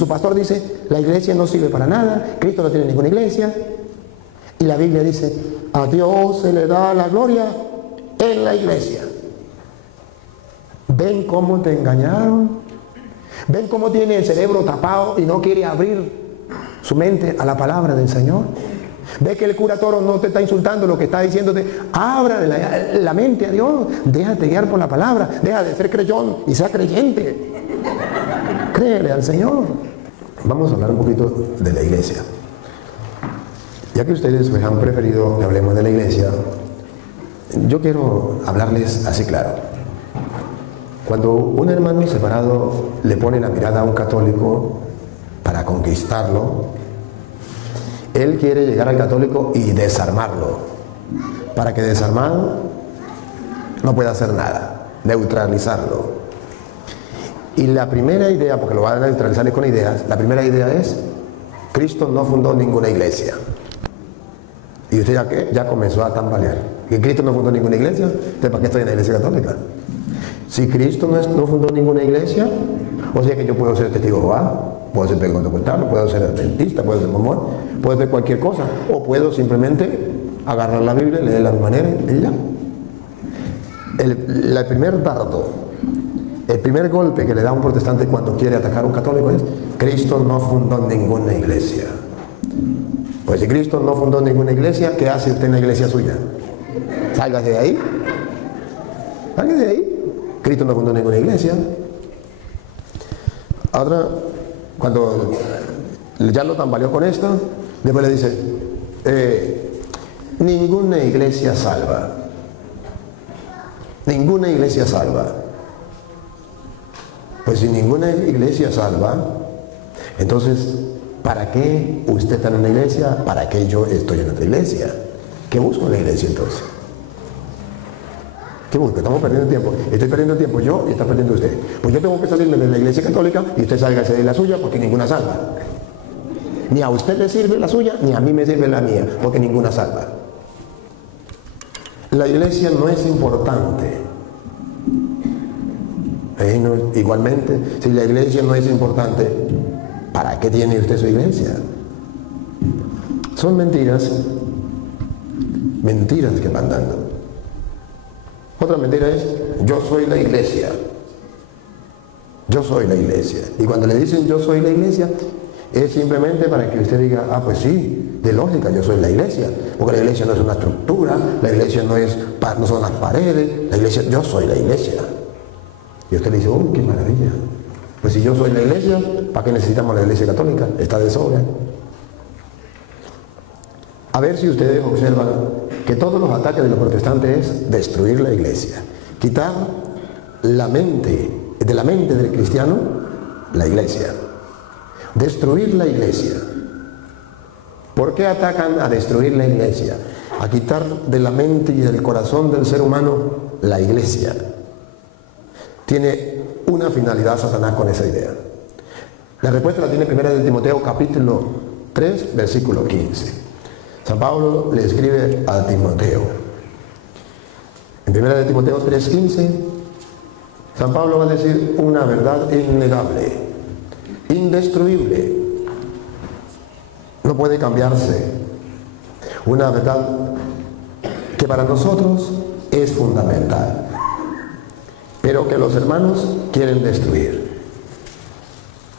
su pastor dice, la iglesia no sirve para nada, Cristo no tiene ninguna iglesia. Y la Biblia dice, a Dios se le da la gloria en la iglesia. ¿Ven cómo te engañaron? ¿Ven cómo tiene el cerebro tapado y no quiere abrir su mente a la palabra del Señor? ¿Ve que el cura Toro no te está insultando, lo que está diciéndote? Abra la mente a Dios, déjate guiar por la palabra, deja de ser creyón y sea creyente. Créele al Señor. Vamos a hablar un poquito de la iglesia. Ya que ustedes pues, han preferido que hablemos de la iglesia, yo quiero hablarles así claro. Cuando un hermano separado le pone la mirada a un católico para conquistarlo, él quiere llegar al católico y desarmarlo, para que desarmado no pueda hacer nada, neutralizarlo. Y la primera idea, porque lo van a neutralizar con ideas, la primera idea es, Cristo no fundó ninguna iglesia. Y usted ya comenzó a tambalear. ¿Que Cristo no fundó ninguna iglesia? ¿Entonces para qué estoy en la iglesia católica? Si Cristo no fundó ninguna iglesia, o sea que yo puedo ser testigo de Jehová, puedo ser pentecostal, puedo ser adventista, puedo ser mormón, puedo ser cualquier cosa, o puedo simplemente agarrar la Biblia, leerla a mi manera y ya. El primer dardo, el primer golpe que le da un protestante cuando quiere atacar a un católico es, Cristo no fundó ninguna iglesia. Pues si Cristo no fundó ninguna iglesia, ¿qué hace usted en la iglesia suya? Sálgase de ahí. Sálgase de ahí. Cristo no fundó ninguna iglesia. Ahora, cuando ya lo tambaleó con esto, después le dice, ninguna iglesia salva. Ninguna iglesia salva. Pues si ninguna iglesia salva, entonces, ¿para qué usted está en una iglesia? ¿Para qué yo estoy en otra iglesia? ¿Qué busco en la iglesia entonces? ¿Qué busco? Estamos perdiendo tiempo. Estoy perdiendo tiempo yo y está perdiendo usted. Pues yo tengo que salirme de la iglesia católica y usted sálgase de la suya porque ninguna salva. Ni a usted le sirve la suya, ni a mí me sirve la mía, porque ninguna salva. La iglesia no es importante. Igualmente, si la iglesia no es importante, ¿para qué tiene usted su iglesia? Son mentiras que van dando. Otra mentira es, yo soy la iglesia. Yo soy la iglesia. Y cuando le dicen yo soy la iglesia, es simplemente para que usted diga, ah, pues sí, de lógica, yo soy la iglesia. Porque la iglesia no es una estructura, la iglesia no son las paredes, la iglesia, yo soy la iglesia. Y usted le dice, oh, qué maravilla. Pues si yo soy la iglesia, ¿para qué necesitamos la iglesia católica? Está de sobra. A ver si ustedes observan que todos los ataques de los protestantes es destruir la iglesia. Quitar de la mente del cristiano la iglesia. Destruir la iglesia. ¿Por qué atacan a destruir la iglesia? A quitar de la mente y del corazón del ser humano la iglesia. Tiene una finalidad Satanás con esa idea. La respuesta la tiene 1 de Timoteo capítulo 3, versículo 15. San Pablo le escribe a Timoteo. En 1 de Timoteo 3:15, San Pablo va a decir una verdad innegable, indestruible, no puede cambiarse. Una verdad que para nosotros es fundamental, pero que los hermanos quieren destruir.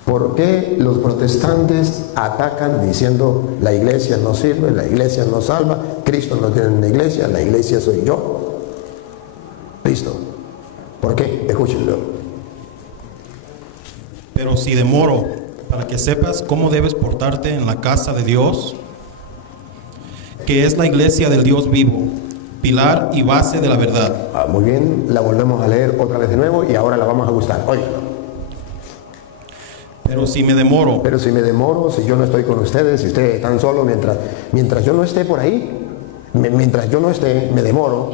¿Por qué los protestantes atacan diciendo la iglesia no sirve, la iglesia no salva, Cristo no tiene una iglesia, la iglesia soy yo? Listo. ¿Por qué? Escúchenlo. Pero si demoro, para que sepas cómo debes portarte en la casa de Dios, que es la iglesia del Dios vivo, pilar y base de la verdad. Muy bien, la volvemos a leer otra vez de nuevo y ahora la vamos a gustar. Óyelo. Pero si me demoro, si yo no estoy con ustedes, si ustedes están solos, mientras yo no esté por ahí, mientras yo no esté, me demoro,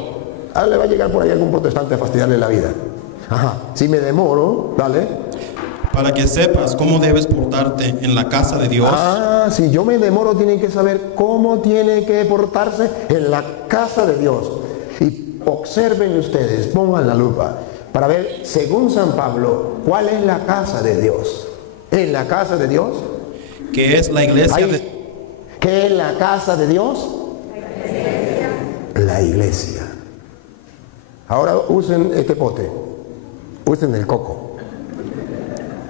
le va a llegar por ahí algún protestante a fastidiarle la vida. Ajá, si me demoro, dale. Para que sepas cómo debes portarte en la casa de Dios. Si yo me demoro, tienen que saber cómo tiene que portarse en la casa de Dios. Y observen ustedes, pongan la lupa, para ver, según San Pablo, cuál es la casa de Dios. en la casa de Dios. que es la iglesia Ahí, ¿qué es la casa de Dios? La iglesia. Ahora usen este pote, usen el coco,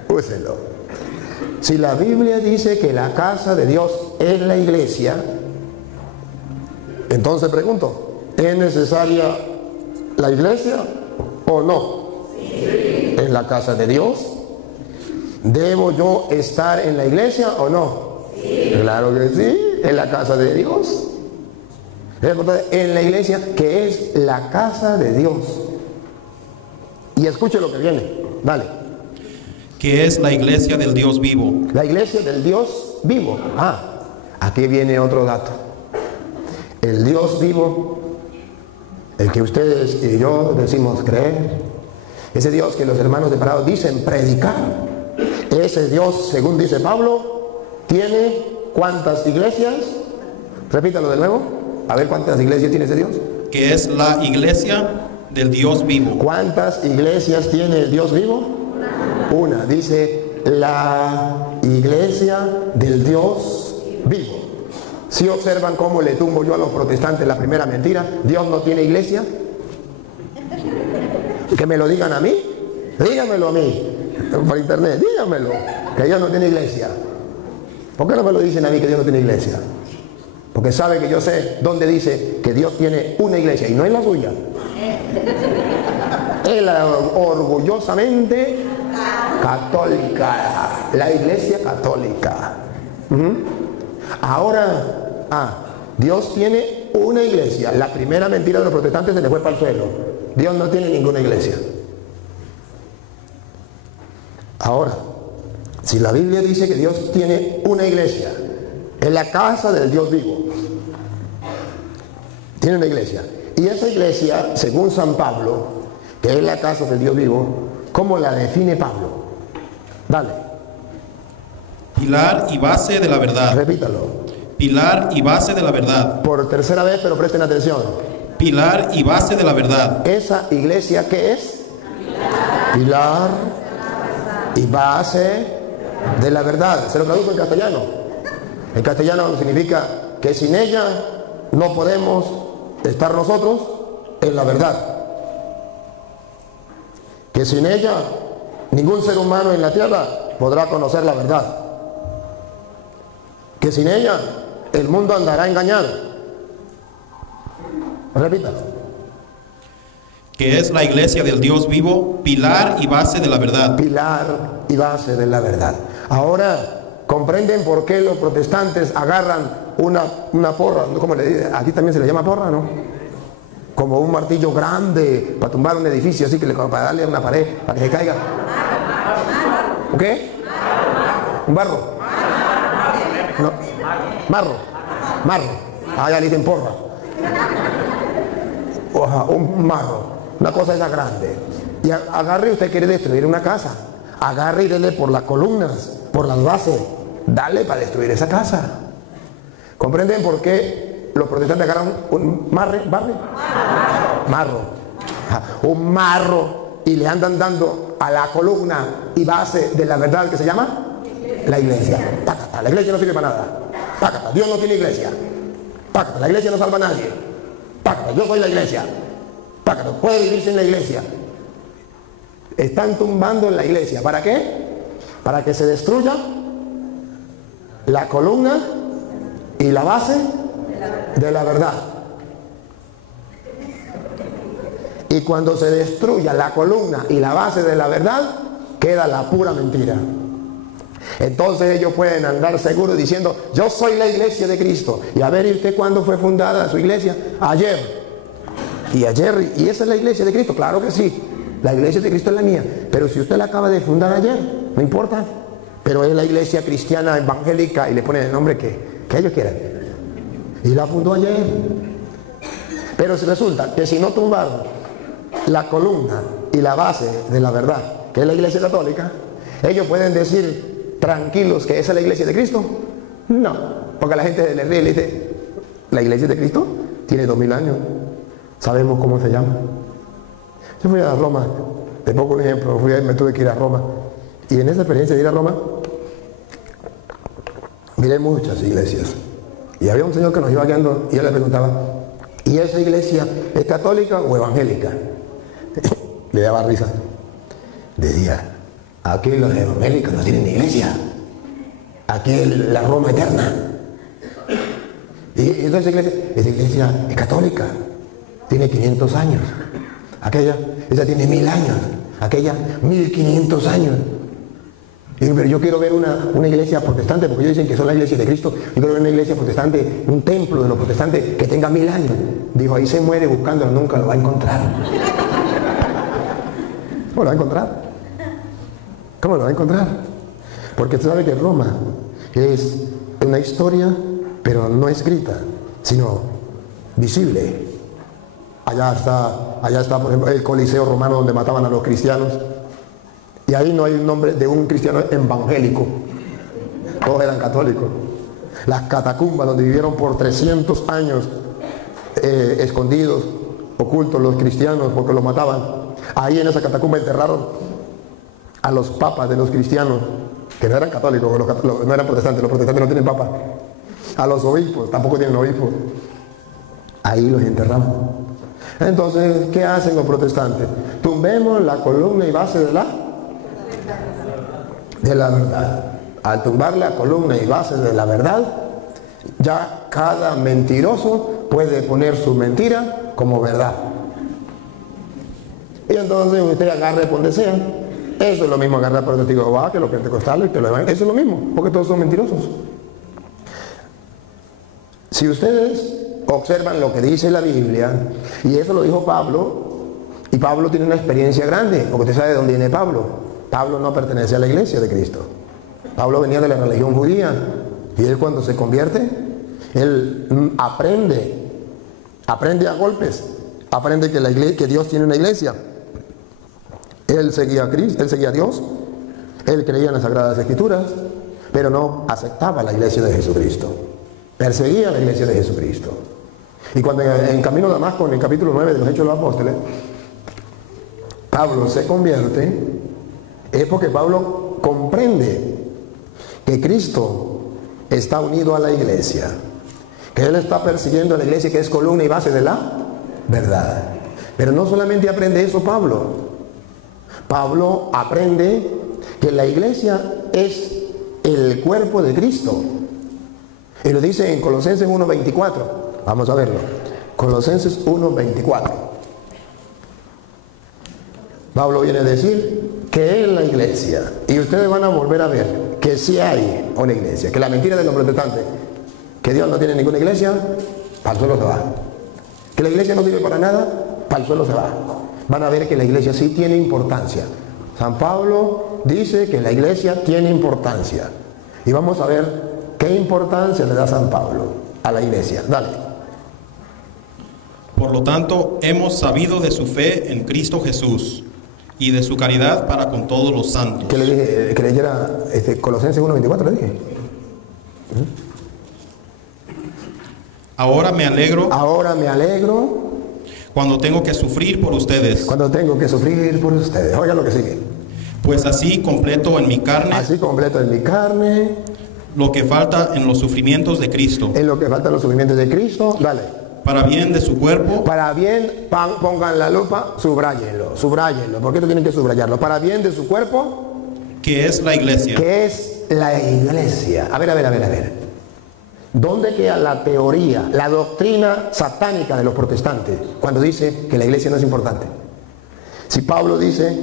úsenlo. Si la Biblia dice que la casa de Dios es la iglesia, entonces pregunto, ¿es necesaria la iglesia o no? Sí. ¿En la casa de Dios? ¿Debo yo estar en la iglesia o no? Sí. Claro que sí, en la casa de Dios. En la iglesia, que es la casa de Dios. Y escuche lo que viene, dale. que es la iglesia del Dios vivo. La iglesia del Dios vivo. Aquí viene otro dato. El Dios vivo, el que ustedes y yo decimos creer, ese Dios que los hermanos separados dicen predicar, ese Dios, según dice Pablo, tiene ¿cuántas iglesias? Repítalo de nuevo, a ver cuántas iglesias tiene ese Dios. Que es la iglesia del Dios vivo. ¿Cuántas iglesias tiene el Dios vivo? Una. Dice la iglesia del Dios vivo. ¿Sí observan cómo le tumbo yo a los protestantes la primera mentira? ¿Dios no tiene iglesia? Que me lo digan a mí. Dígamelo a mí. Por internet, dígamelo. Que Dios no tiene iglesia. ¿Por qué no me lo dicen a mí que Dios no tiene iglesia? Porque sabe que yo sé dónde dice que Dios tiene una iglesia y no es la suya. Él orgullosamente católica, la iglesia católica. Ahora, Dios tiene una iglesia. La primera mentira de los protestantes se le fue para el suelo. Dios no tiene ninguna iglesia. Ahora, si la Biblia dice que Dios tiene una iglesia, es la casa del Dios vivo. Tiene una iglesia. Y esa iglesia, según San Pablo, que es la casa del Dios vivo, ¿cómo la define Pablo? Dale. Pilar y base de la verdad. Repítalo. Pilar y base de la verdad. Por tercera vez, pero presten atención. Pilar y base de la verdad. ¿Esa iglesia qué es? Pilar y base de la verdad. Se lo traduzco en castellano. En castellano significa que sin ella no podemos estar nosotros en la verdad. Que sin ella ningún ser humano en la tierra podrá conocer la verdad. Que sin ella el mundo andará engañado. Repita. Que es la iglesia del Dios vivo, pilar y base de la verdad. Pilar y base de la verdad. Ahora, ¿comprenden por qué los protestantes agarran una porra? ¿Cómo le dicen? Aquí también se le llama porra, ¿no? Como un martillo grande para tumbar un edificio, así que para darle a una pared, para que se caiga. ¿Qué? ¿Un barro? No. Marro. Ya le dicen porra. Un marro. Una cosa esa grande. Y agarre, usted quiere destruir una casa. Agarre y dele por las columnas, por las bases. Dale para destruir esa casa. ¿Comprenden por qué los protestantes agarran un marro? Un marro y le andan dando a la columna y base de la verdad que se llama la iglesia. Pácata, la iglesia no sirve para nada. Pácata, Dios no tiene iglesia. Pácata, la iglesia no salva a nadie. Pácata, yo soy la iglesia. Pácata, puede vivir sin la iglesia. Están tumbando en la iglesia. ¿Para qué? Para que se destruya la columna y la base de la verdad. Y cuando se destruya la columna y la base de la verdad, queda la pura mentira. Entonces ellos pueden andar seguros diciendo, yo soy la iglesia de Cristo. Y a ver, ¿y usted cuándo fue fundada su iglesia? Ayer. Y esa es la iglesia de Cristo. Claro que sí, la iglesia de Cristo es la mía. Pero si usted la acaba de fundar ayer, no importa. Pero es la iglesia cristiana evangélica y le ponen el nombre que ellos quieran. Y la fundó ayer. Pero si resulta que si no tumbaron la columna y la base de la verdad, que es la iglesia católica, ellos pueden decir tranquilos que esa es la iglesia de Cristo. No, porque la gente le ríe y le dice, la iglesia de Cristo tiene 2000 años, sabemos cómo se llama. Yo fui a Roma, te pongo un ejemplo, me tuve que ir a Roma, y en esa experiencia de ir a Roma Miré muchas iglesias. Y había un señor que nos iba guiando y él le preguntaba, ¿y esa iglesia es católica o evangélica? Le daba risa. Decía, aquí los evangélicos no tienen iglesia. Aquí es la Roma eterna. Y entonces esa iglesia es católica. Tiene 500 años. Esa tiene 1000 años. Aquella 1500 años. Pero yo quiero ver una iglesia protestante, porque ellos dicen que son la iglesia de Cristo. Yo quiero ver una iglesia protestante, un templo de los protestantes que tenga 1000 años. Dijo, ahí se muere buscándolo, nunca lo va a encontrar. ¿Cómo lo va a encontrar? ¿Cómo lo va a encontrar? Porque usted sabe que Roma es una historia, pero no escrita, sino visible. Allá está, por ejemplo, el Coliseo romano donde mataban a los cristianos. Y ahí no hay un nombre de un cristiano evangélico. Todos eran católicos. Las catacumbas donde vivieron por 300 años escondidos, ocultos los cristianos porque los mataban. Ahí en esa catacumba enterraron a los papas de los cristianos, que no eran católicos, no eran protestantes. Los protestantes no tienen papa. A los obispos, tampoco tienen obispos. Ahí los enterraban. Entonces, ¿qué hacen los protestantes? Tumbemos la columna y base de la verdad. Al tumbar la columna y base de la verdad, ya cada mentiroso puede poner su mentira como verdad. Y entonces usted agarre por donde sea. Eso es lo mismo agarrar por el testigo de Jehová que los pentecostales, que eso es lo mismo, porque todos son mentirosos. Si ustedes observan lo que dice la Biblia, y eso lo dijo Pablo, y Pablo tiene una experiencia grande, porque usted sabe de dónde viene Pablo. Pablo no pertenece a la iglesia de Cristo. Pablo venía de la religión judía, y él cuando se convierte, él aprende a golpes, aprende que Dios tiene una iglesia. Él seguía a Cristo, él seguía a Dios, él creía en las Sagradas Escrituras, pero no aceptaba la iglesia de Jesucristo. Perseguía la iglesia de Jesucristo. Y cuando en camino a Damasco, en el capítulo 9 de los Hechos de los Apóstoles, Pablo se convierte, es porque Pablo comprende que Cristo está unido a la iglesia, que él está persiguiendo a la iglesia, que es columna y base de la verdad. Pero no solamente aprende eso Pablo aprende que la iglesia es el cuerpo de Cristo. Y lo dice en Colosenses 1:24. Vamos a verlo. Colosenses 1:24. Pablo viene a decir que es la iglesia. Y ustedes van a volver a ver que sí hay una iglesia. Que la mentira de los protestantes, que Dios no tiene ninguna iglesia, para el suelo se va. Que la iglesia no sirve para nada, para el suelo se va. Van a ver que la iglesia sí tiene importancia. San Pablo dice que la iglesia tiene importancia. Y vamos a ver qué importancia le da San Pablo a la iglesia. Dale. Por lo tanto, hemos sabido de su fe en Cristo Jesús y de su caridad para con todos los santos. ¿Qué le dije? Que leyera Colosenses 1:24, le dije. Ahora me alegro cuando tengo que sufrir por ustedes. Cuando tengo que sufrir por ustedes. Oiga lo que sigue. Pues así completo en mi carne. Así completo en mi carne. Lo que falta en los sufrimientos de Cristo. En lo que falta en los sufrimientos de Cristo. Dale. Para bien de su cuerpo. Para bien, pongan la lupa, subrayenlo. ¿Por qué tienen que subrayarlo? Para bien de su cuerpo. Que es la iglesia. Que es la iglesia. A ver. ¿Dónde queda la teoría, la doctrina satánica de los protestantes cuando dice que la iglesia no es importante? Si Pablo dice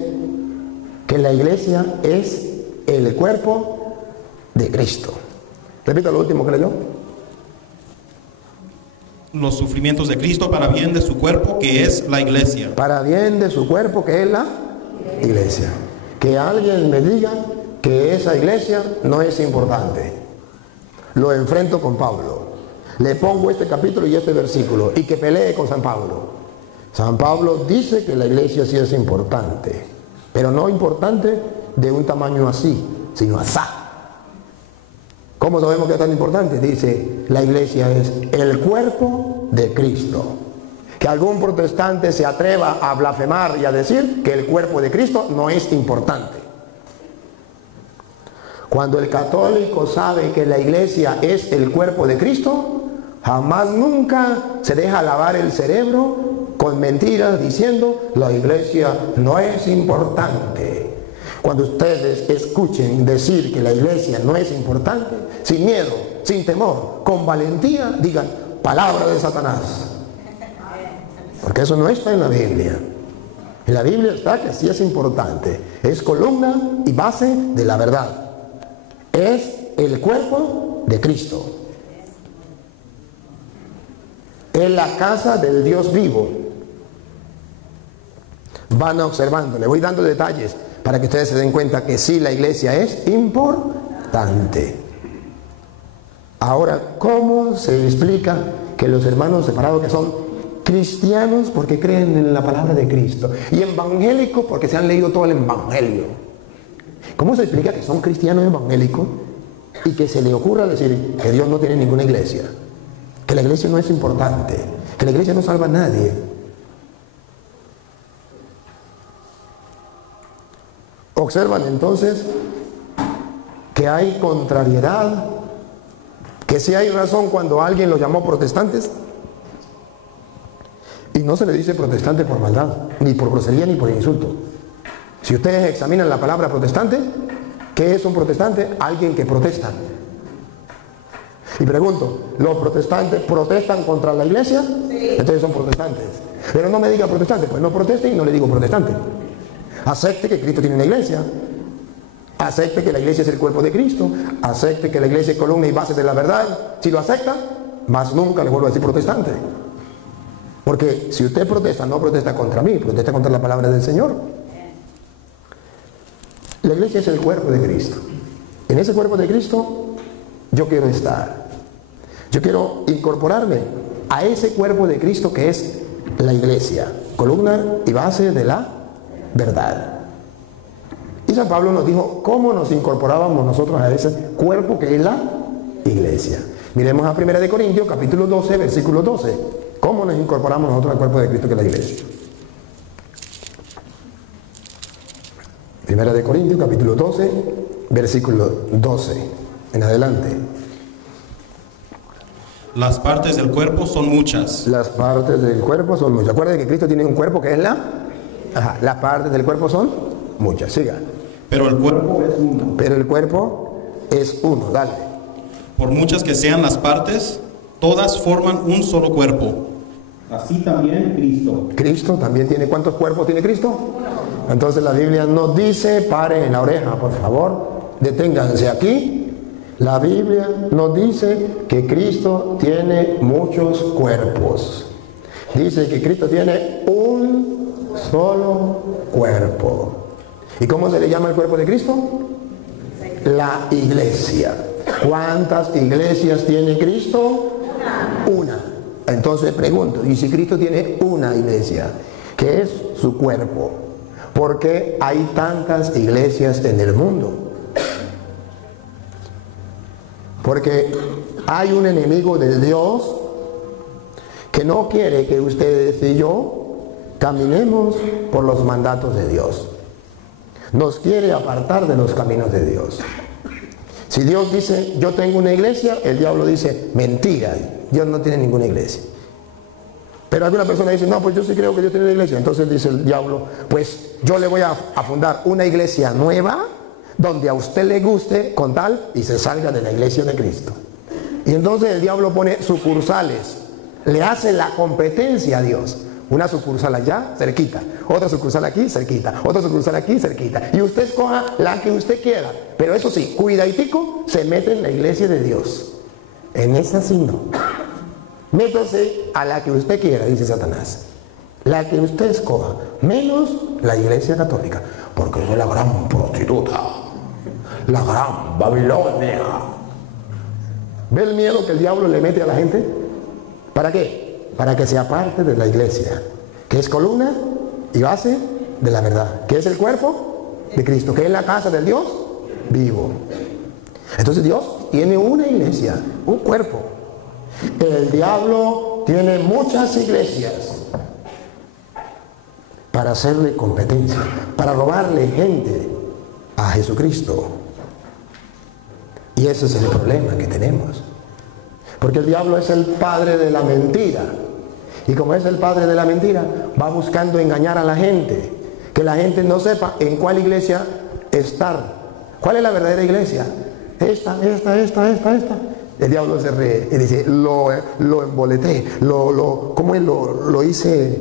que la iglesia es el cuerpo de Cristo. Repita lo último que leyó. Los sufrimientos de Cristo para bien de su cuerpo, que es la iglesia. Para bien de su cuerpo, que es la iglesia. Que alguien me diga que esa iglesia no es importante. Lo enfrento con Pablo. Le pongo este capítulo y este versículo y que pelee con San Pablo. San Pablo dice que la iglesia sí es importante, pero no importante de un tamaño así, sino asá. ¿Cómo sabemos que es tan importante? Dice, la iglesia es el cuerpo de Cristo. Que algún protestante se atreva a blasfemar y a decir que el cuerpo de Cristo no es importante. Cuando el católico sabe que la iglesia es el cuerpo de Cristo, jamás nunca se deja lavar el cerebro con mentiras diciendo la iglesia no es importante. Cuando ustedes escuchen decir que la iglesia no es importante, sin miedo, sin temor, con valentía, digan palabra de Satanás. Porque eso no está en la Biblia. En la Biblia está que sí es importante. Es columna y base de la verdad. Es el cuerpo de Cristo. Es la casa del Dios vivo. Van observando, le voy dando detalles para que ustedes se den cuenta que sí, la iglesia es importante. Ahora, ¿cómo se explica que los hermanos separados que son cristianos porque creen en la palabra de Cristo y evangélicos porque se han leído todo el evangelio? ¿Cómo se explica que son cristianos evangélicos y que se le ocurra decir que Dios no tiene ninguna iglesia? Que la iglesia no es importante, que la iglesia no salva a nadie. Observan entonces que hay contrariedad, que sí hay razón cuando alguien los llamó protestantes. Y no se le dice protestante por maldad, ni por grosería, ni por insulto. Si ustedes examinan la palabra protestante, ¿qué es un protestante? Alguien que protesta. Y pregunto, ¿los protestantes protestan contra la iglesia? Sí. Entonces son protestantes. Pero no me diga protestante, pues no proteste y no le digo protestante. Acepte que Cristo tiene una iglesia. Acepte que la iglesia es el cuerpo de Cristo. Acepte que la iglesia es columna y base de la verdad. Si lo acepta, más nunca le vuelvo a decir protestante. Porque si usted protesta, no protesta contra mí, protesta contra la palabra del Señor. La iglesia es el cuerpo de Cristo. En ese cuerpo de Cristo yo quiero estar. Yo quiero incorporarme a ese cuerpo de Cristo que es la iglesia, columna y base de la verdad. Y San Pablo nos dijo cómo nos incorporábamos nosotros a ese cuerpo que es la iglesia. Miremos a 1 Corintios capítulo 12, versículo 12. ¿Cómo nos incorporamos nosotros al cuerpo de Cristo que es la iglesia? 1 Corintios capítulo 12, versículo 12 en adelante. Las partes del cuerpo son muchas. Las partes del cuerpo son muchas. Acuérdense que Cristo tiene un cuerpo que es las partes del cuerpo son muchas. Siga. Pero el cuerpo es uno. Pero el cuerpo es uno. Dale. Por muchas que sean las partes, todas forman un solo cuerpo. Así también Cristo. Cristo también tiene. ¿Cuántos cuerpos tiene Cristo? Uno. Entonces la Biblia nos dice, paren en la oreja, por favor, deténganse aquí. La Biblia nos dice que Cristo tiene muchos cuerpos. Dice que Cristo tiene un solo cuerpo. ¿Y cómo se le llama el cuerpo de Cristo? La iglesia. ¿Cuántas iglesias tiene Cristo? Una. Entonces pregunto, ¿y si Cristo tiene una iglesia, que es su cuerpo? ¿Por qué hay tantas iglesias en el mundo? Porque hay un enemigo de Dios que no quiere que ustedes y yo caminemos por los mandatos de Dios. Nos quiere apartar de los caminos de Dios. Si Dios dice, yo tengo una iglesia, el diablo dice, mentira, Dios no tiene ninguna iglesia. Pero alguna persona dice, no, pues yo sí creo que Dios tiene una iglesia. Entonces dice el diablo, pues yo le voy a fundar una iglesia nueva, donde a usted le guste con tal y se salga de la iglesia de Cristo. Y entonces el diablo pone sucursales, le hace la competencia a Dios. Una sucursal allá, cerquita, otra sucursal aquí, cerquita, otra sucursal aquí, cerquita. Y usted escoja la que usted quiera. Pero eso sí, cuidaditico, se mete en la iglesia de Dios. En esa sí no. Métase a la que usted quiera, dice Satanás. La que usted escoja, menos la iglesia católica, porque es la gran prostituta, la gran Babilonia. ¿Ve el miedo que el diablo le mete a la gente? ¿Para qué? Para que se aparte de la iglesia, que es columna y base de la verdad, que es el cuerpo de Cristo, que es la casa del Dios vivo. Entonces Dios tiene una iglesia, un cuerpo. El diablo tiene muchas iglesias para hacerle competencia, para robarle gente a Jesucristo. Y ese es el problema que tenemos. Porque el diablo es el padre de la mentira. Y como es el padre de la mentira, va buscando engañar a la gente. Que la gente no sepa en cuál iglesia estar. ¿Cuál es la verdadera iglesia? Esta. El diablo se ríe y dice, lo emboleté, ¿cómo es? Lo hice,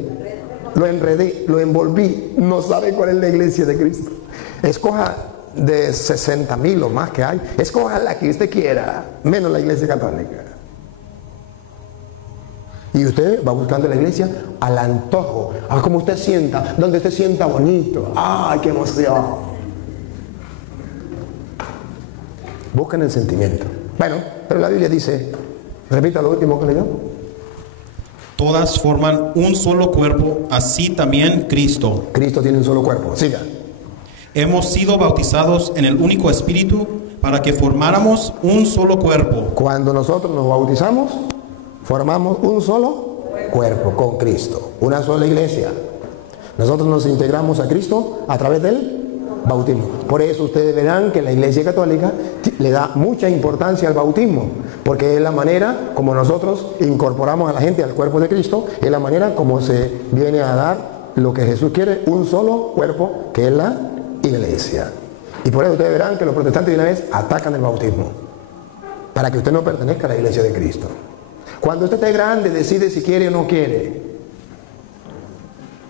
lo enredé, lo envolví. No sabe cuál es la iglesia de Cristo. Escoja de 60,000 o más que hay. Escoja la que usted quiera, menos la iglesia católica. Y usted va buscando la iglesia al antojo, a como usted sienta, donde usted sienta bonito. ¡Ay, qué emoción! Buscan el sentimiento. Bueno, pero la Biblia dice, repita lo último que leyó. Todas forman un solo cuerpo, así también Cristo. Cristo tiene un solo cuerpo. Siga. Hemos sido bautizados en el único Espíritu para que formáramos un solo cuerpo. Cuando nosotros nos bautizamos, formamos un solo cuerpo con Cristo, una sola iglesia. Nosotros nos integramos a Cristo a través del bautismo. Por eso ustedes verán que la Iglesia Católica le da mucha importancia al bautismo, porque es la manera como nosotros incorporamos a la gente al cuerpo de Cristo, es la manera como se viene a dar lo que Jesús quiere, un solo cuerpo, que es la iglesia. Y por eso ustedes verán que los protestantes de una vez atacan el bautismo, para que usted no pertenezca a la iglesia de Cristo. Cuando usted esté grande, decide si quiere o no quiere.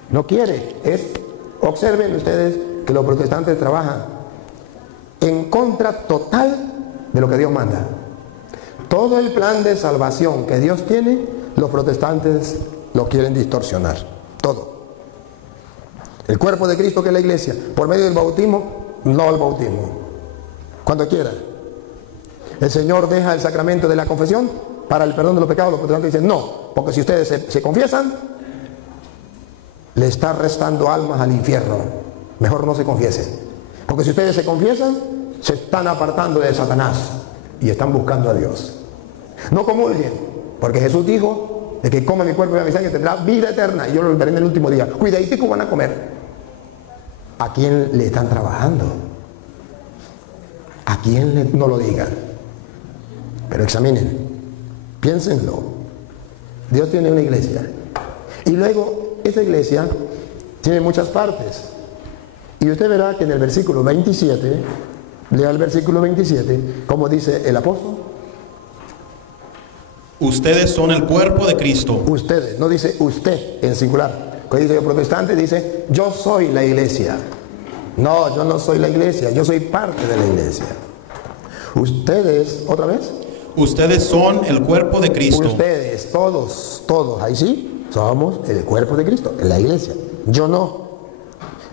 No quiere. Observen ustedes que los protestantes trabajan en contra total de lo que Dios manda. Todo el plan de salvación que Dios tiene, los protestantes lo quieren distorsionar. Todo. El cuerpo de Cristo, que es la iglesia, por medio del bautismo, no el bautismo. Cuando quiera. El Señor deja el sacramento de la confesión para el perdón de los pecados. Los protestantes dicen no, porque si ustedes se confiesan, le está restando almas al infierno. Mejor no se confiesen, porque si ustedes se confiesan, se están apartando de Satanás y están buscando a Dios. No comulguen, porque Jesús dijo, de que coma mi cuerpo y mi sangre tendrá vida eterna, y yo lo daré en el último día. Cuidadito, van a comer. ¿A quién le están trabajando? ¿A quién no lo digan? Pero examinen, piénsenlo. Dios tiene una iglesia, y luego esa iglesia tiene muchas partes. Y usted verá que en el versículo 27, lea el versículo 27, como dice el apóstol. Ustedes son el cuerpo de Cristo. Ustedes, no dice usted en singular. Cuando dice el protestante, dice yo soy la iglesia. No, yo no soy la iglesia, yo soy parte de la iglesia. Ustedes, otra vez. Ustedes son el cuerpo de Cristo. Ustedes, todos, ahí sí, somos el cuerpo de Cristo, en la iglesia. Yo no.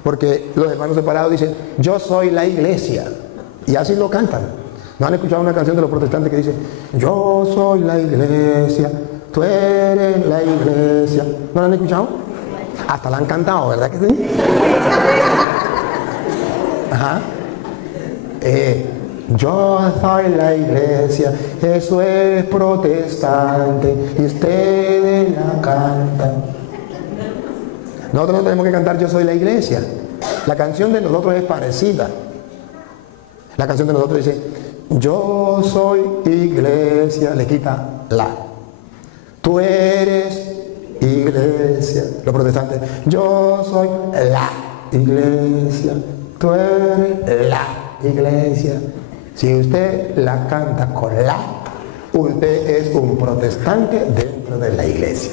Porque los hermanos separados dicen, yo soy la iglesia. Y así lo cantan. ¿No han escuchado una canción de los protestantes que dice, yo soy la iglesia, tú eres la iglesia? ¿No la han escuchado? Hasta la han cantado, ¿verdad que sí? Ajá. Yo soy la iglesia, eso es protestante, y ustedes la cantan. Nosotros no tenemos que cantar yo soy la iglesia. La canción de nosotros es parecida. La canción de nosotros dice yo soy iglesia, le quita la. Tú eres iglesia. Los protestantes, yo soy la iglesia, tú eres la iglesia. Si usted la canta con la, usted es un protestante dentro de la iglesia.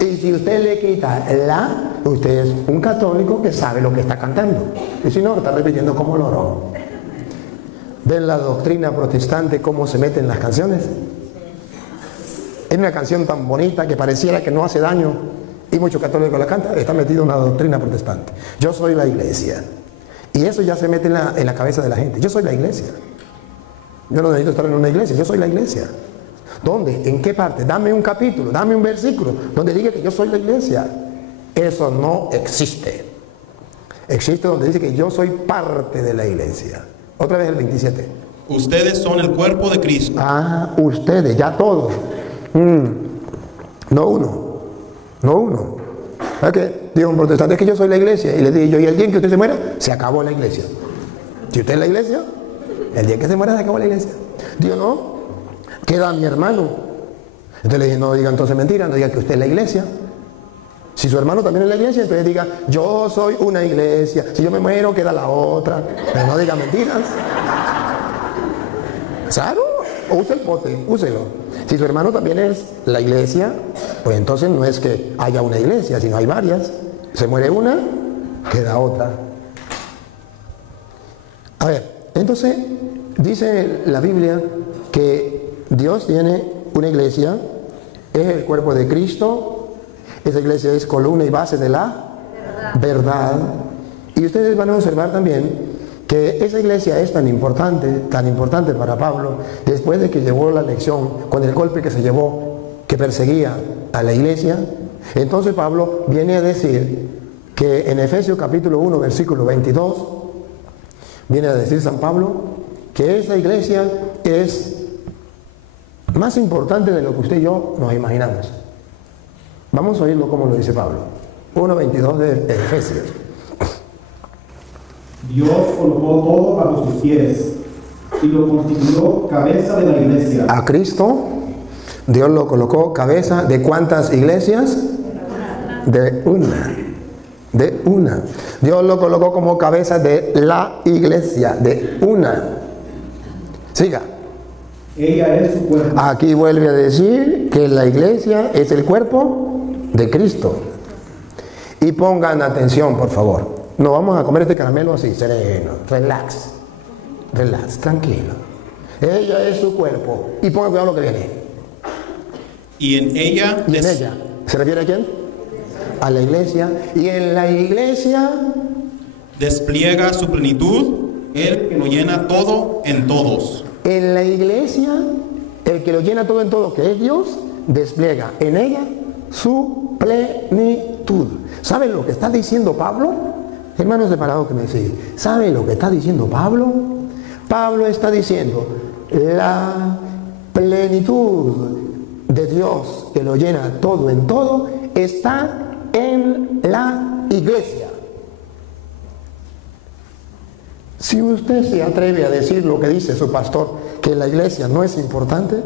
Y si usted le quita la, usted es un católico que sabe lo que está cantando. Y si no, lo está repitiendo como loro. ¿Ven la doctrina protestante cómo se mete en las canciones? Es una canción tan bonita que pareciera que no hace daño y muchos católicos la cantan. Está metido en una doctrina protestante. Yo soy la iglesia. Y eso ya se mete en la cabeza de la gente. Yo soy la iglesia. Yo no necesito estar en una iglesia, yo soy la iglesia. ¿Dónde? ¿En qué parte? Dame un capítulo, dame un versículo donde diga que yo soy la iglesia. Eso no existe. Existe donde dice que yo soy parte de la iglesia. Otra vez el 27. Ustedes son el cuerpo de Cristo. Ah, ustedes, ya todos. No uno. No uno. ¿Sabes qué? Digo un protestante, es que yo soy la iglesia. Y le digo yo, y el día en que usted se muera, se acabó la iglesia. Si usted es la iglesia, El día que se muera se acabó la iglesia. Dios no, queda mi hermano. Entonces le dije, no diga entonces mentira, no diga que usted es la iglesia. Si su hermano también es la iglesia, entonces diga, yo soy una iglesia. Si yo me muero, queda la otra. Pero no diga mentiras. Claro, use el pote, úselo. Si su hermano también es la iglesia, pues entonces no es que haya una iglesia, sino hay varias. Se muere una, queda otra. A ver, entonces dice la Biblia que Dios tiene una iglesia, es el cuerpo de Cristo. Esa iglesia es columna y base de la verdad. Y ustedes van a observar también que esa iglesia es tan importante para Pablo, después de que llevó la lección con el golpe que se llevó, que perseguía a la iglesia. Entonces Pablo viene a decir que en Efesios capítulo 1, versículo 22, viene a decir San Pablo que esa iglesia es más importante de lo que usted y yo nos imaginamos. Vamos a oírlo como lo dice Pablo. 1:22 de Efesios. Dios colocó todo bajo sus pies y lo constituyó cabeza de la iglesia. A Cristo, Dios lo colocó cabeza de ¿cuántas iglesias? De una. De una. Dios lo colocó como cabeza de la iglesia, de una. Siga. Ella es su cuerpo. Aquí vuelve a decir que la iglesia es el cuerpo de Cristo. Y pongan atención, por favor. No vamos a comer este caramelo así, sereno, relax, tranquilo. Ella es su cuerpo. Y pongan cuidado lo que viene. Y en ella... ¿Y en ella? ¿Se refiere a quién? A la iglesia. Y en la iglesia... despliega su plenitud, el que lo llena todo en todos. En la iglesia, el que lo llena todo en todo, que es Dios, despliega en ella su plenitud. ¿Saben lo que está diciendo Pablo? Hermanos separados que me siguen, ¿saben lo que está diciendo Pablo? Pablo está diciendo, la plenitud de Dios que lo llena todo en todo está en la iglesia. Si usted se atreve a decir lo que dice su pastor, que la iglesia no es importante,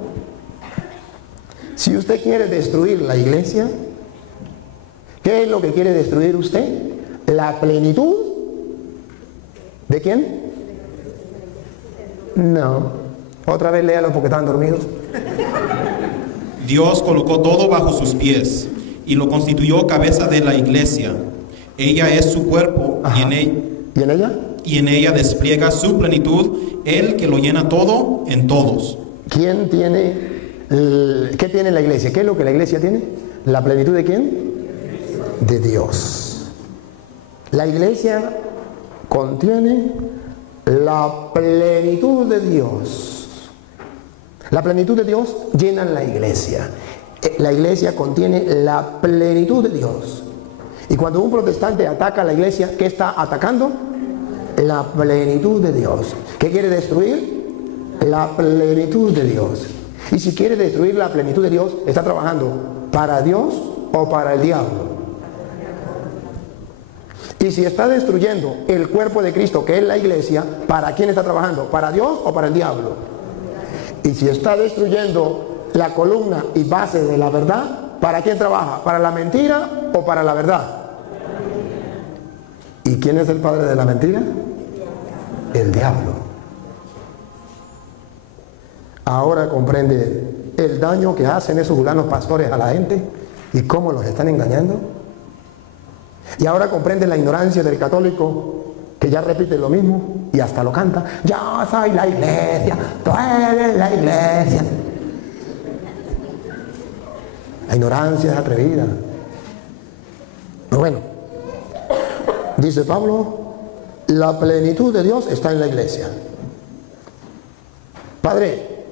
si usted quiere destruir la iglesia, ¿qué es lo que quiere destruir usted? ¿La plenitud? ¿De quién? No. Otra vez léalo porque estaban dormidos. Dios colocó todo bajo sus pies y lo constituyó cabeza de la iglesia. Ella es su cuerpo. Ajá. ¿Y en ella? Y en ella despliega su plenitud, el que lo llena todo en todos. ¿Quién tiene? ¿Qué tiene la iglesia? ¿Qué es lo que la iglesia tiene? ¿La plenitud de quién? De Dios. La iglesia contiene la plenitud de Dios. La plenitud de Dios llena la iglesia. La iglesia contiene la plenitud de Dios. Y cuando un protestante ataca a la iglesia, ¿qué está atacando? La plenitud de Dios. ¿Qué quiere destruir? La plenitud de Dios. Y si quiere destruir la plenitud de Dios, ¿está trabajando para Dios o para el diablo? Y si está destruyendo el cuerpo de Cristo, que es la iglesia, ¿para quién está trabajando? ¿Para Dios o para el diablo? Y si está destruyendo la columna y base de la verdad, ¿para quién trabaja? ¿Para la mentira o para la verdad? ¿Y quién es el padre de la mentira? El diablo. Ahora comprende el daño que hacen esos fulanos pastores a la gente y cómo los están engañando. Y ahora comprende la ignorancia del católico que ya repite lo mismo y hasta lo canta. Yo soy la iglesia, tú eres la iglesia. La ignorancia es atrevida. Pero bueno, dice Pablo, la plenitud de Dios está en la iglesia. Padre,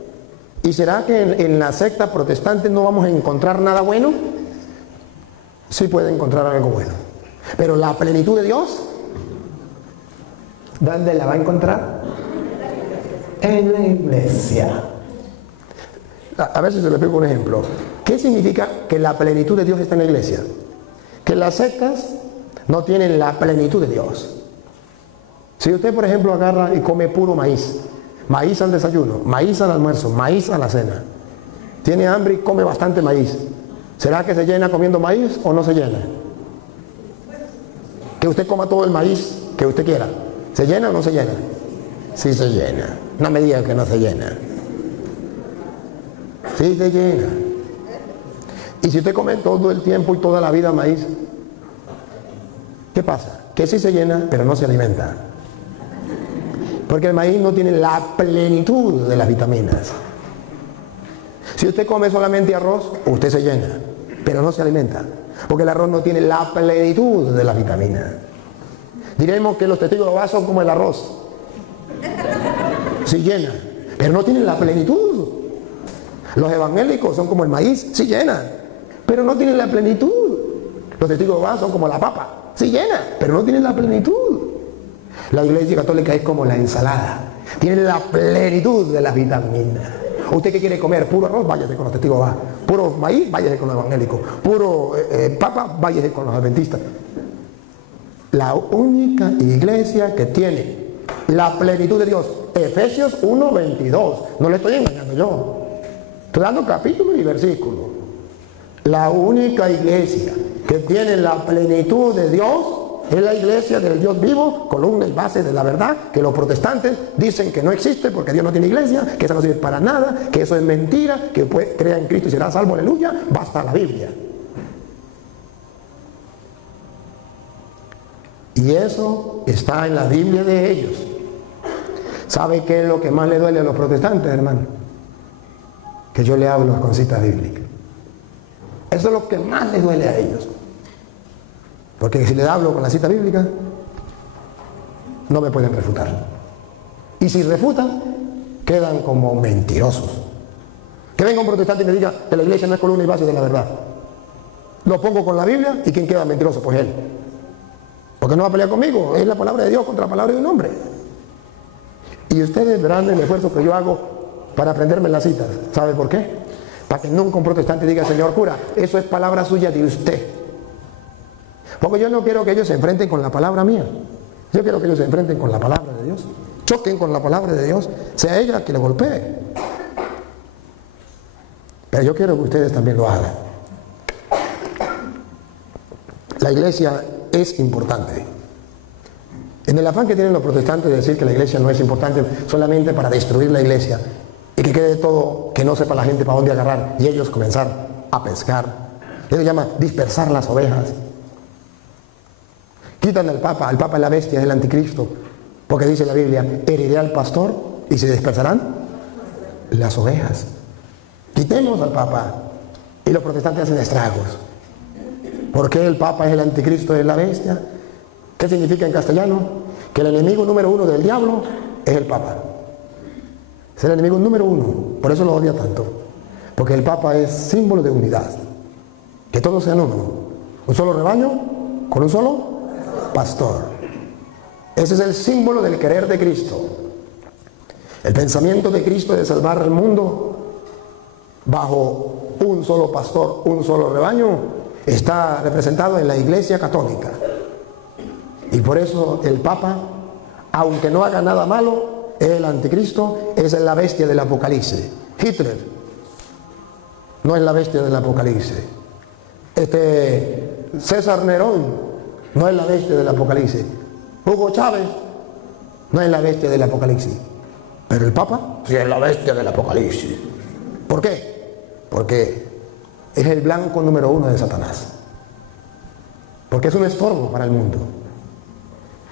¿y será que en la secta protestante no vamos a encontrar nada bueno? Sí puede encontrar algo bueno. Pero la plenitud de Dios, ¿dónde la va a encontrar? En la iglesia. A ver si se le explico un ejemplo. ¿Qué significa que la plenitud de Dios está en la iglesia? Que las sectas no tienen la plenitud de Dios. Si usted, por ejemplo, agarra y come puro maíz, maíz al desayuno, maíz al almuerzo, maíz a la cena. Tiene hambre y come bastante maíz. ¿Será que se llena comiendo maíz o no se llena? Que usted coma todo el maíz que usted quiera. ¿Se llena o no se llena? Sí se llena. No me diga que no se llena. Sí se llena. Y si usted come todo el tiempo y toda la vida maíz, ¿qué pasa? Que sí se llena, pero no se alimenta. Porque el maíz no tiene la plenitud de las vitaminas. Si usted come solamente arroz, usted se llena, pero no se alimenta. Porque el arroz no tiene la plenitud de las vitaminas. Diremos que los testigos de Jehová son como el arroz. Sí llena, pero no tienen la plenitud. Los evangélicos son como el maíz, sí llena, pero no tienen la plenitud. Los testigos de Jehová son como la papa, sí llena, pero no tienen la plenitud. La iglesia católica es como la ensalada, tiene la plenitud de las vitaminas. ¿Usted qué quiere comer? Puro arroz, váyase con los testigos de Jehová. Puro maíz, váyase con los evangélicos. Puro papa, váyase con los adventistas. La única iglesia que tiene la plenitud de Dios, Efesios 1:22. No le estoy engañando yo. Estoy dando capítulo y versículo. La única iglesia que tiene la plenitud de Dios es la iglesia del Dios vivo, columna y base de la verdad, que los protestantes dicen que no existe porque Dios no tiene iglesia, que eso no sirve para nada, que eso es mentira, que crea en Cristo y será salvo, aleluya. Basta la Biblia. Y eso está en la Biblia de ellos. ¿Sabe qué es lo que más le duele a los protestantes, hermano? Que yo le hablo con citas bíblicas. Eso es lo que más les duele a ellos. Porque si les hablo con la cita bíblica, no me pueden refutar. Y si refutan, quedan como mentirosos. Que venga un protestante y me diga que la iglesia no es columna y base de la verdad. Lo pongo con la Biblia y ¿quién queda mentiroso? Pues él. Porque no va a pelear conmigo, es la palabra de Dios contra la palabra de un hombre. Y ustedes verán el esfuerzo que yo hago para aprenderme las citas. ¿Sabe por qué? Para que nunca un protestante diga, señor cura, eso es palabra suya de usted. Porque yo no quiero que ellos se enfrenten con la palabra mía. Yo quiero que ellos se enfrenten con la palabra de Dios. Choquen con la palabra de Dios, sea ella que le golpee. Pero yo quiero que ustedes también lo hagan. La iglesia es importante. En el afán que tienen los protestantes de decir que la iglesia no es importante solamente para destruir la iglesia y que quede todo, que no sepa la gente para dónde agarrar y ellos comenzar a pescar. Eso se llama dispersar las ovejas. Quitan al Papa es la bestia, es el anticristo, porque dice la Biblia, heriré al pastor y se dispersarán las ovejas. Quitemos al Papa y los protestantes hacen estragos. ¿Por qué el Papa es el anticristo, es la bestia? ¿Qué significa en castellano? Que el enemigo número uno del diablo es el Papa. Es el enemigo número uno, por eso lo odia tanto. Porque el Papa es símbolo de unidad. Que todos sean uno. Un solo rebaño con un solo pastor. Ese es el símbolo del querer de Cristo. El pensamiento de Cristo de salvar al mundo bajo un solo pastor, un solo rebaño, está representado en la Iglesia Católica. Y por eso el Papa, aunque no haga nada malo, es el anticristo, es la bestia del Apocalipsis. Hitler no es la bestia del Apocalipsis. César Nerón no es la bestia del Apocalipsis. Hugo Chávez no es la bestia del Apocalipsis. Pero el Papa sí es la bestia del Apocalipsis. ¿Por qué? Porque es el blanco número uno de Satanás. Porque es un estorbo para el mundo.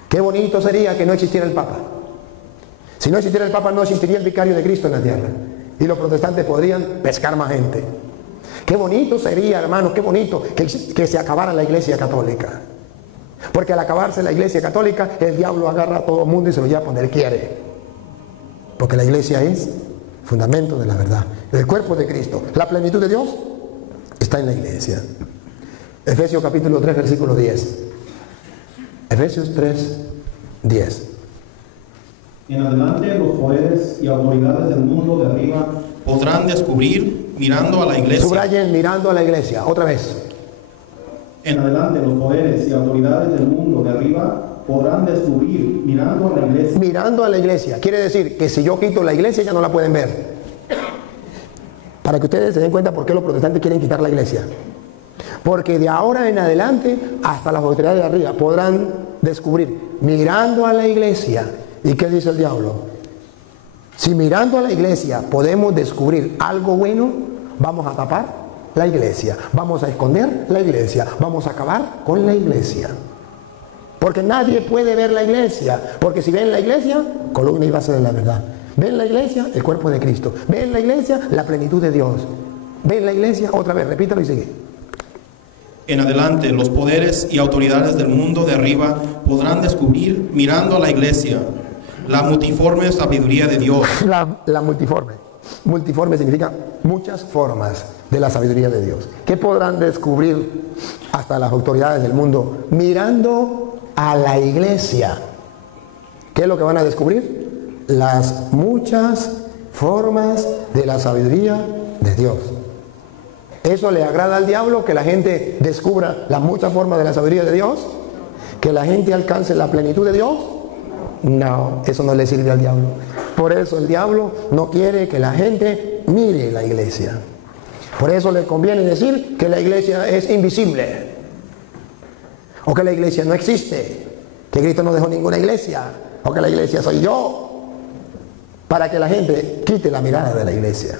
Qué bonito sería que no existiera el Papa. Si no existiera el Papa, no existiría el vicario de Cristo en la tierra. Y los protestantes podrían pescar más gente. Qué bonito sería, hermanos, qué bonito que se acabara la Iglesia Católica. Porque al acabarse la Iglesia Católica, el diablo agarra a todo el mundo y se lo lleva donde él quiere. Porque la Iglesia es fundamento de la verdad, el cuerpo de Cristo. La plenitud de Dios está en la Iglesia. Efesios capítulo 3, versículo 10. Efesios 3, 10. En adelante los poderes y autoridades del mundo de arriba podrán descubrir mirando a la iglesia. Subrayen, mirando a la iglesia. Otra vez. En adelante los poderes y autoridades del mundo de arriba podrán descubrir mirando a la iglesia. Mirando a la iglesia. Quiere decir que si yo quito la iglesia ya no la pueden ver. Para que ustedes se den cuenta por qué los protestantes quieren quitar la iglesia. Porque de ahora en adelante hasta las autoridades de arriba podrán descubrir mirando a la iglesia. ¿Y qué dice el diablo? Si mirando a la iglesia podemos descubrir algo bueno, vamos a tapar la iglesia, vamos a esconder la iglesia, vamos a acabar con la iglesia. Porque nadie puede ver la iglesia, porque si ven la iglesia, columna y base de la verdad. Ven la iglesia, el cuerpo de Cristo. Ven la iglesia, la plenitud de Dios. Ven la iglesia, otra vez, repítalo y sigue. En adelante, los poderes y autoridades del mundo de arriba podrán descubrir, mirando a la iglesia, la multiforme sabiduría de Dios. La multiforme. Multiforme significa muchas formas de la sabiduría de Dios. ¿Qué podrán descubrir hasta las autoridades del mundo? Mirando a la iglesia. ¿Qué es lo que van a descubrir? Las muchas formas de la sabiduría de Dios. ¿Eso le agrada al diablo, que la gente descubra las muchas formas de la sabiduría de Dios? ¿Que la gente alcance la plenitud de Dios? No, eso no le sirve al diablo. Por eso el diablo no quiere que la gente mire la iglesia. Por eso le conviene decir que la iglesia es invisible, o que la iglesia no existe, que Cristo no dejó ninguna iglesia, o que la iglesia soy yo, para que la gente quite la mirada de la iglesia.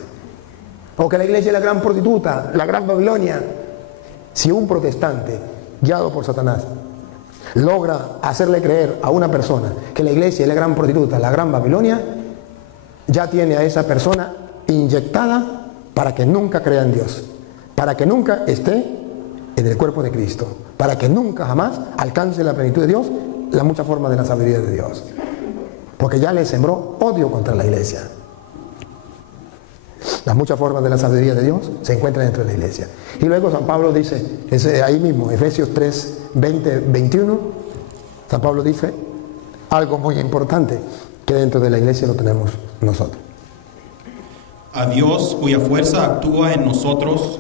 O que la iglesia es la gran prostituta, la gran Babilonia. Si un protestante, guiado por Satanás, logra hacerle creer a una persona que la iglesia es la gran prostituta, la gran Babilonia, ya tiene a esa persona inyectada para que nunca crea en Dios, para que nunca esté en el cuerpo de Cristo, para que nunca jamás alcance la plenitud de Dios, la mucha forma de la sabiduría de Dios, porque ya le sembró odio contra la iglesia. Las muchas formas de la sabiduría de Dios se encuentran dentro de la iglesia. Y luego San Pablo dice, ahí mismo, Efesios 3, 20, 21, San Pablo dice algo muy importante que dentro de la iglesia lo tenemos nosotros. A Dios cuya fuerza actúa en nosotros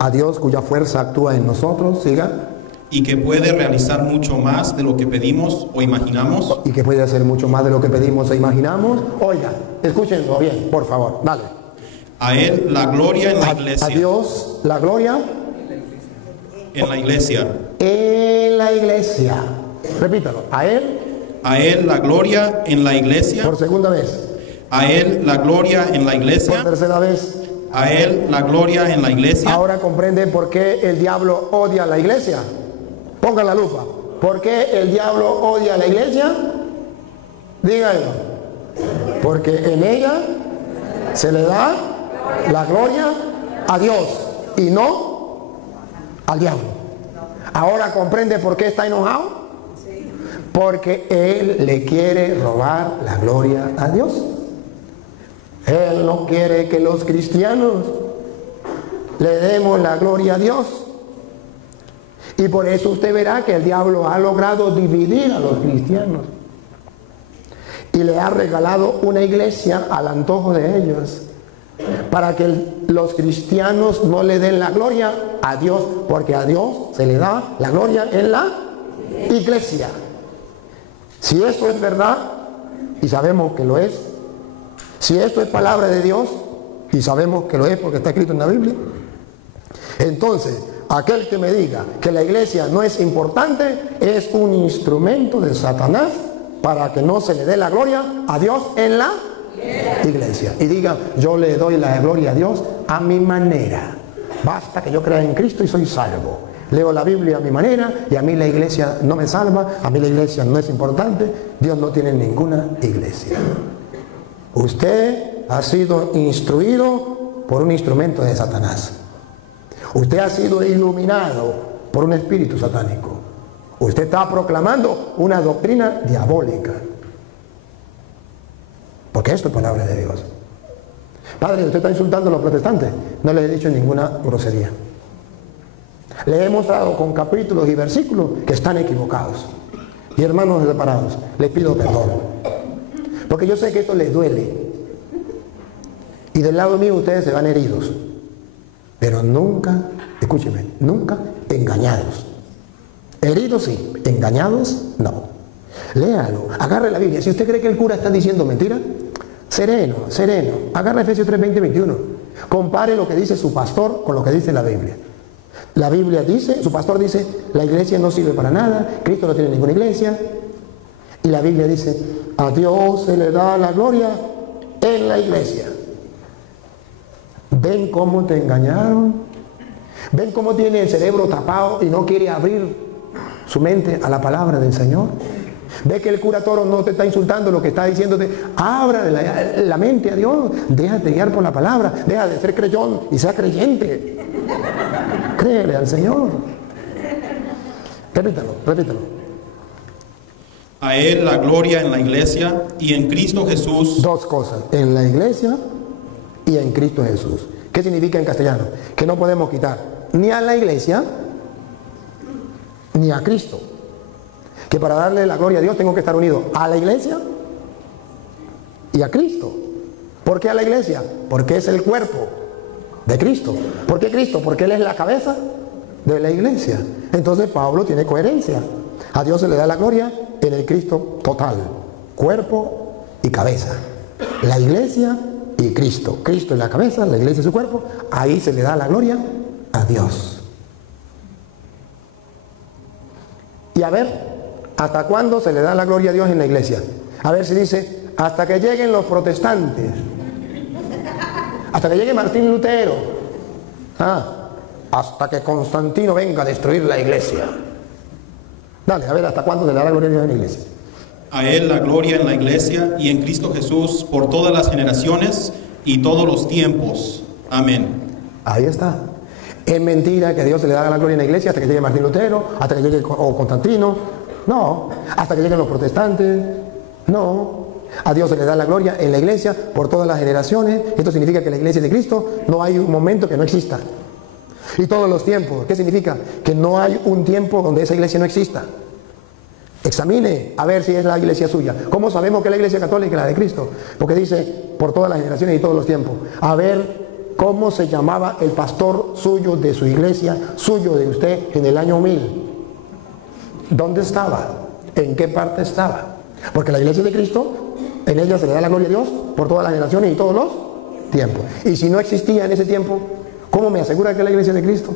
a Dios cuya fuerza actúa en nosotros, siga. Y que puede realizar mucho más de lo que pedimos o imaginamos. Y que puede hacer mucho más de lo que pedimos e imaginamos. Oiga, escúchenlo bien, por favor, dale. A Él la gloria en la iglesia. A Dios la gloria en la iglesia. En la iglesia. Repítalo. A Él. A Él la gloria en la iglesia. Por segunda vez. A Él la gloria en la iglesia. Por tercera vez. A Él la gloria en la iglesia. Ahora comprende por qué el diablo odia a la iglesia. Pongan la lupa. ¿Por qué el diablo odia a la iglesia? Díganlo. Porque en ella se le da la gloria a Dios y no al diablo. Ahora comprende por qué está enojado. Porque él le quiere robar la gloria a Dios. Él no quiere que los cristianos le demos la gloria a Dios. Y por eso usted verá que el diablo ha logrado dividir a los cristianos y le ha regalado una iglesia al antojo de ellos, para que los cristianos no le den la gloria a Dios, porque a Dios se le da la gloria en la iglesia. Si esto es verdad, y sabemos que lo es, si esto es palabra de Dios, y sabemos que lo es porque está escrito en la Biblia, entonces aquel que me diga que la iglesia no es importante es un instrumento de Satanás para que no se le dé la gloria a Dios en la iglesia. Y diga, yo le doy la gloria a Dios a mi manera. Basta que yo crea en Cristo y soy salvo. Leo la Biblia a mi manera y a mí la iglesia no me salva, a mí la iglesia no es importante, Dios no tiene ninguna iglesia. Usted ha sido instruido por un instrumento de Satanás. Usted ha sido iluminado por un espíritu satánico. Usted está proclamando una doctrina diabólica. Porque esto es palabra de Dios. Padre, usted está insultando a los protestantes. No les he dicho ninguna grosería. Le he mostrado con capítulos y versículos que están equivocados. Y hermanos separados, les pido perdón. Porque yo sé que esto les duele. Y del lado mío ustedes se van heridos. Pero nunca, escúcheme, nunca engañados. Heridos sí, engañados no. léalo, agarre la Biblia. Si usted cree que el cura está diciendo mentira, sereno, sereno. Agarra Efesios 3, 20, 21. Compare lo que dice su pastor con lo que dice la Biblia. La Biblia dice, su pastor dice, la iglesia no sirve para nada, Cristo no tiene ninguna iglesia. Y la Biblia dice, a Dios se le da la gloria en la iglesia. ¿Ven cómo te engañaron? ¿Ven cómo tiene el cerebro tapado y no quiere abrir su mente a la palabra del Señor? ¿Ve que el cura Toro no te está insultando lo que está diciéndote? Ábrale la mente a Dios, déjate guiar por la palabra, deja de ser creyón y sea creyente. Créele al Señor. Repítalo, repítalo. A Él la gloria en la iglesia y en Cristo Jesús. Dos cosas, en la iglesia y en Cristo Jesús. ¿Qué significa en castellano? Que no podemos quitar ni a la iglesia ni a Cristo. Que para darle la gloria a Dios tengo que estar unido a la iglesia y a Cristo. ¿Por qué a la iglesia? Porque es el cuerpo de Cristo. ¿Por qué Cristo? Porque Él es la cabeza de la iglesia. Entonces Pablo tiene coherencia. A Dios se le da la gloria en el Cristo total, cuerpo y cabeza. La iglesia y Cristo. Cristo es la cabeza, la iglesia es su cuerpo. Ahí se le da la gloria a Dios. Y a ver, ¿hasta cuándo se le da la gloria a Dios en la iglesia? A ver si dice, hasta que lleguen los protestantes. Hasta que llegue Martín Lutero. Hasta que Constantino venga a destruir la iglesia. Dale, a ver, ¿hasta cuándo se le da la gloria a Dios en la iglesia? A Él la gloria en la iglesia y en Cristo Jesús por todas las generaciones y todos los tiempos. Amén. Ahí está. Es mentira que a Dios se le da la gloria en la iglesia hasta que llegue Martín Lutero, hasta que llegue Constantino. No. Hasta que lleguen los protestantes. No. A Dios se le da la gloria en la iglesia por todas las generaciones. Esto significa que la iglesia de Cristo no hay un momento que no exista. Y todos los tiempos. ¿Qué significa? Que no hay un tiempo donde esa iglesia no exista. Examine a ver si es la iglesia suya. ¿Cómo sabemos que es la iglesia católica es la de Cristo? Porque dice por todas las generaciones y todos los tiempos. A ver cómo se llamaba el pastor suyo de su iglesia, suyo de usted en el año 1000. ¿Dónde estaba? ¿En qué parte estaba? Porque la iglesia de Cristo, en ella se le da la gloria a Dios por todas las generaciones y todos los tiempos. Y si no existía en ese tiempo, ¿cómo me asegura que es la iglesia de Cristo?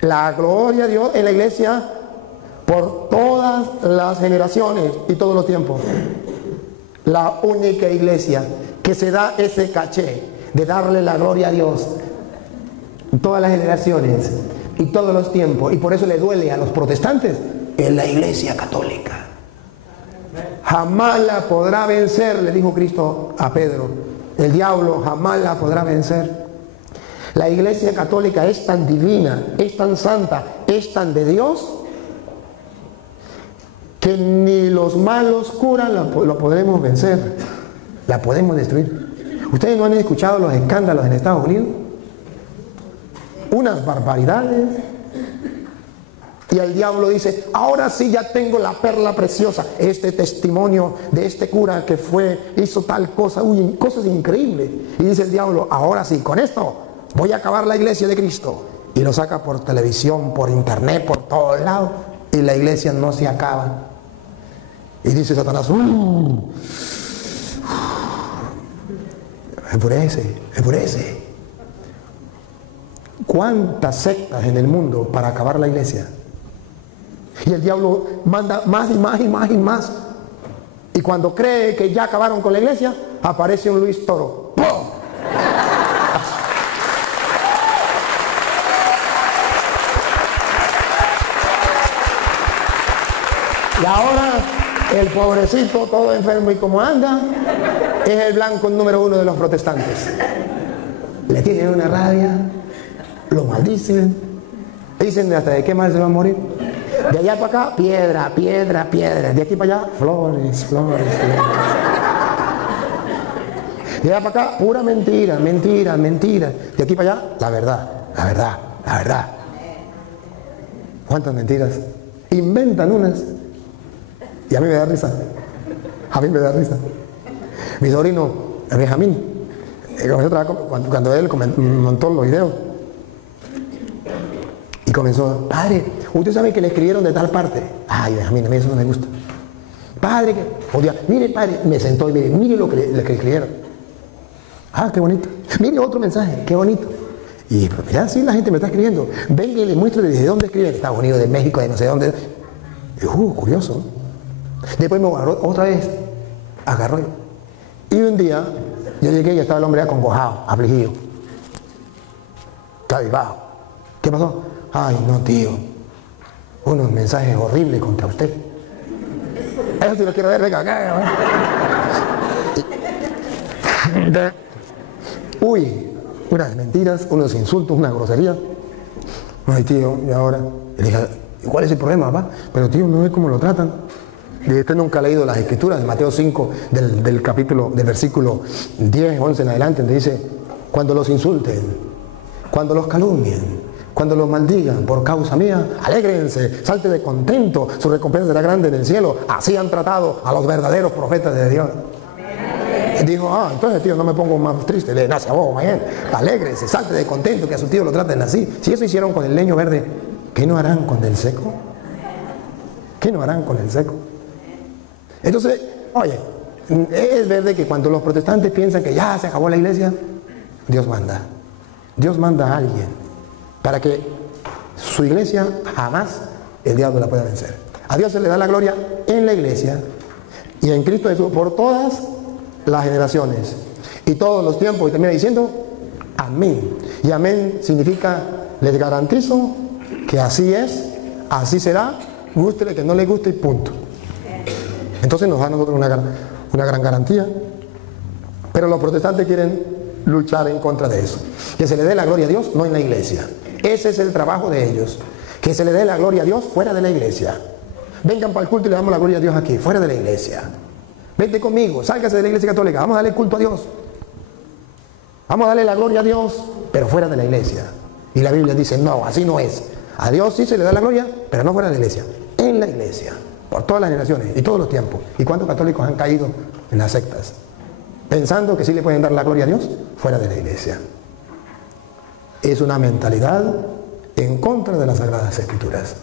La gloria a Dios en la iglesia por todas las generaciones y todos los tiempos. La única iglesia que se da ese caché de darle la gloria a Dios en todas las generaciones y todos los tiempos, y por eso le duele a los protestantes, es la iglesia católica. Jamás la podrá vencer, le dijo Cristo a Pedro. El diablo jamás la podrá vencer. La iglesia católica es tan divina, es tan santa, es tan de Dios, que ni los malos curas lo podremos vencer. La podemos destruir. ¿Ustedes no han escuchado los escándalos en Estados Unidos? Unas barbaridades. Y el diablo dice, ahora sí ya tengo la perla preciosa, este testimonio de este cura que hizo tal cosa, cosas increíbles. Y dice el diablo, ahora sí, con esto voy a acabar la iglesia de Cristo. Y lo saca por televisión, por internet, por todos lados, y la iglesia no se acaba. Y dice Satanás, enfurece. ¿Cuántas sectas en el mundo para acabar la iglesia? Y el diablo manda más y más y más y más. Y cuando cree que ya acabaron con la iglesia, aparece un Luis Toro. ¡Pum! Y ahora el pobrecito, todo enfermo y como anda, es el blanco número 1 de los protestantes. Le tienen una rabia, lo maldicen, dicen hasta de qué mal se va a morir. De allá para acá, piedra, piedra, piedra. De aquí para allá, flores, flores, flores. De allá para acá, pura mentira, mentira, mentira. De aquí para allá, la verdad, la verdad, la verdad. ¿Cuántas mentiras? Inventan unas. Y a mí me da risa. A mí me da risa. Mi sobrino, Benjamín, cuando él montó los videos, y comenzó, padre, usted sabe que le escribieron de tal parte. Ay, a mí eso no me gusta. Padre, un día, mire, padre, me sentó y mire lo que escribieron. Ah, qué bonito. Mire otro mensaje, qué bonito. Y ya sí, la gente me está escribiendo. Venga y le muestro desde dónde escriben. Estados Unidos, de México, de no sé dónde. Y, curioso. Después me agarró, otra vez, agarró. Y un día, yo llegué y estaba el hombre acongojado, afligido. Cabizbajo. ¿Qué pasó? Ay, no, tío. Unos mensajes horribles contra usted. Eso sí lo quiero ver, venga acá. Uy, unas mentiras, unos insultos, una grosería. Ay, tío, y ahora. Le dije, ¿cuál es el problema, papá? Pero tío, no ve cómo lo tratan. Y usted nunca ha leído las escrituras de Mateo 5, del capítulo, del versículo 10, 11 en adelante, donde dice, cuando los insulten, cuando los calumnien, cuando los maldigan por causa mía, alégrense, salte de contento, su recompensa será grande en el cielo. Así han tratado a los verdaderos profetas de Dios. Amén. Dijo, entonces tío, no me pongo más triste, le nace a vos, mañana. Alégrese, salte de contento que a su tío lo traten así. Si eso hicieron con el leño verde, ¿qué no harán con el seco? ¿Qué no harán con el seco? Entonces, oye, es verdad que cuando los protestantes piensan que ya se acabó la iglesia, Dios manda. Dios manda a alguien para que su iglesia jamás el diablo la pueda vencer. A Dios se le da la gloria en la iglesia y en Cristo Jesús por todas las generaciones y todos los tiempos. Y termina diciendo amén. Y amén significa, les garantizo que así es, así será, gústele que no le guste y punto. Entonces nos da a nosotros una gran garantía. Pero los protestantes quieren luchar en contra de eso. Que se le dé la gloria a Dios, no en la iglesia. Ese es el trabajo de ellos. Que se le dé la gloria a Dios fuera de la iglesia. Vengan para el culto y le damos la gloria a Dios aquí, fuera de la iglesia. Vente conmigo, sálgase de la iglesia católica, vamos a darle culto a Dios. Vamos a darle la gloria a Dios, pero fuera de la iglesia. Y la Biblia dice, no, así no es. A Dios sí se le da la gloria, pero no fuera de la iglesia. En la iglesia, por todas las generaciones y todos los tiempos. ¿Y cuántos católicos han caído en las sectas? Pensando que sí le pueden dar la gloria a Dios fuera de la iglesia. Es una mentalidad en contra de las Sagradas Escrituras.